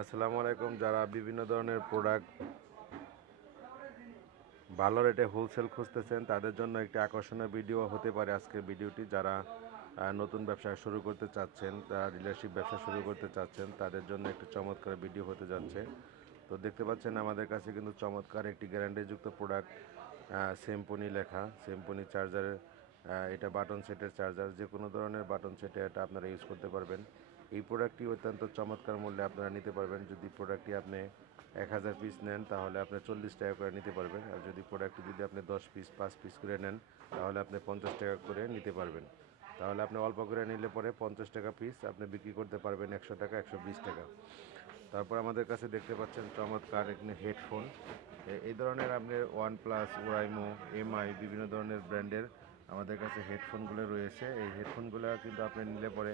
আসসালামু আলাইকুম। যারা বিভিন্ন ধরনের প্রোডাক্ট ভালো রেটে হোলসেল খুঁজতেছেন তাদের জন্য একটি আকর্ষণীয় ভিডিও হতে পারে আজকের ভিডিওটি। যারা নতুন ব্যবসা শুরু করতে চাচ্ছেন, যারা ডিলারশিপ ব্যবসা শুরু করতে চাচ্ছেন তাদের জন্য একটি চমৎকার ভিডিও হতে যাচ্ছে। তো দেখতে পাচ্ছেন আমাদের কাছে কিন্তু চমৎকার একটি গ্যারান্টিযুক্ত প্রোডাক্ট, সিম্ফনি লেখা, সিম্ফনি চার্জারের। এটা বাটন সেটের চার্জার, যে কোনো ধরনের বাটন সেটে এটা আপনারা ইউজ করতে পারবেন। এই প্রোডাক্টটি অত্যন্ত চমৎকার মূল্যে আপনারা নিতে পারবেন। যদি প্রোডাক্টটি আপনি 1000 পিস নেন তাহলে আপনি 40 টাকা করে নিতে পারবেন, আর যদি প্রোডাক্টটি যদি আপনি 10 পিস 5 পিস করে নেন তাহলে আপনি 50 টাকা করে নিতে পারবেন। তাহলে আপনি অল্প করে নিলে পরে 50 টাকা পিস আপনি বিক্রি করতে পারবেন 100 টাকা 120 টাকা। তারপর আমাদের কাছে দেখতে পাচ্ছেন চমৎকার একটি হেডফোন। এই ধরনের আপনার OnePlus, ওরাইমো, MI বিভিন্ন ধরনের ব্র্যান্ডের আমাদের কাছে হেডফোনগুলো রয়েছে। এই হেডফোনগুলো কিন্তু আপনি নিলে পরে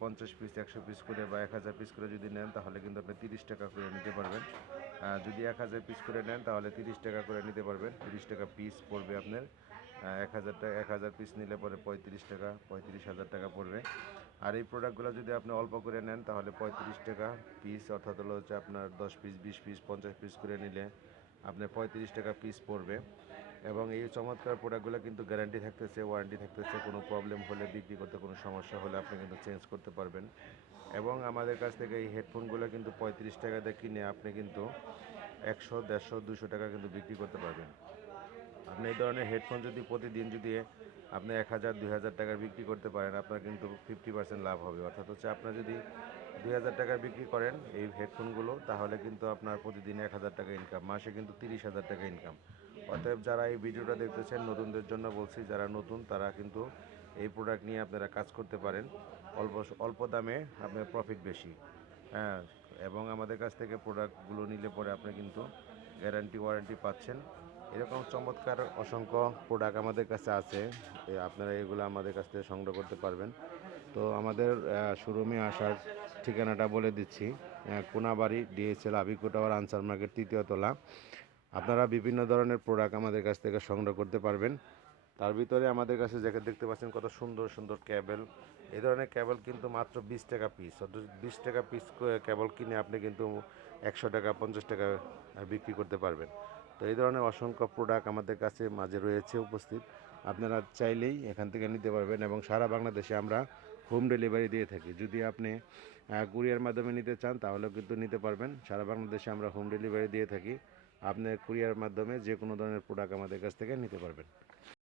50 পিস 100 পিস করে বা 1000 পিস করে যদি নেন তাহলে কিন্তু আপনি 30 টাকা করে নিতে পারবেন। যদি 1000 পিস করে নেন তাহলে 30 টাকা করে নিতে পারবেন। 30 টাকা পিস পড়বে আপনার। 1000 পিস নিলে পরে 35 টাকা, 35,000 টাকা পড়বে। আর এই প্রোডাক্টগুলো যদি আপনি অল্প করে নেন তাহলে 35 টাকা পিস, অর্থাৎ হলো হচ্ছে আপনার 10 পিস 20 পিস 50 পিস করে নিলে আপনার 35 টাকা পিস পড়বে। এবং এই চমৎকার প্রোডাক্টগুলো কিন্তু গ্যারান্টি থাকতেছে, ওয়ারেন্টি থাকতেছে। কোনো প্রবলেম হলে, বিক্রি করতে কোনো সমস্যা হলে আপনি কিন্তু চেঞ্জ করতে পারবেন। এবং আমাদের কাছ থেকে এই হেডফোনগুলো কিন্তু 35 টাকাতে কিনে আপনি কিন্তু 100, 150, 200 টাকা কিন্তু বিক্রি করতে পারবেন। আপনি এই ধরনের হেডফোন যদি প্রতিদিন যদি আপনি 1000, 2000 টাকার বিক্রি করতে পারেন, আপনার কিন্তু 50% লাভ হবে। অর্থাৎ হচ্ছে আপনার যদি 2000 টাকায় বিক্রি করেন এই হেডফোনগুলো, তাহলে কিন্তু আপনার প্রতিদিন 1000 টাকা ইনকাম, মাসে কিন্তু 30,000 টাকা ইনকাম। অতএব যারা এই ভিডিওটা দেখতেছেন, নতুনদের জন্য বলছি, যারা নতুন তারা কিন্তু এই প্রোডাক্ট নিয়ে আপনারা কাজ করতে পারেন। অল্প অল্প দামে আপনার প্রফিট বেশি। হ্যাঁ, এবং আমাদের কাছ থেকে প্রোডাক্টগুলো নিলে পরে আপনি কিন্তু গ্যারান্টি ওয়ারেন্টি পাচ্ছেন। এরকম চমৎকার অসংখ্য প্রোডাক্ট আমাদের কাছে আছে, আপনারা এগুলো আমাদের কাছ থেকে সংগ্রহ করতে পারবেন। তো আমাদের শোরুমে আসার ঠিকানাটা বলে দিচ্ছি। Konabari DHL Abiko tower, Ansar market, 3য় তলা। আপনারা বিভিন্ন ধরনের প্রোডাক্ট আমাদের কাছ থেকে সংগ্রহ করতে পারবেন। তার ভিতরে আমাদের কাছে যেটা দেখতে পাচ্ছেন কত সুন্দর সুন্দর ক্যাবেল। এই ধরনের ক্যাবেল কিন্তু মাত্র 20 টাকা পিস, অর্থাৎ 20 টাকা পিস ক্যাবেল কিনে আপনি কিন্তু 100 টাকা 50 টাকা বিক্রি করতে পারবেন। তো এই ধরনের অসংখ্য প্রোডাক্ট আমাদের কাছে মাঝে রয়েছে উপস্থিত। আপনারা চাইলেই এখান থেকে নিতে পারবেন এবং সারা বাংলাদেশে আমরা হোম ডেলিভারি দিয়ে থাকি। যদি আপনি কুরিয়ার মাধ্যমে নিতে চান তাহলেও কিন্তু নিতে পারবেন। সারা বাংলাদেশে আমরা হোম ডেলিভারি দিয়ে থাকি। আপনি কুরিয়ার মাধ্যমে যে কোনো ধরনের প্রোডাক্ট আমাদের কাছ থেকে নিতে পারবেন।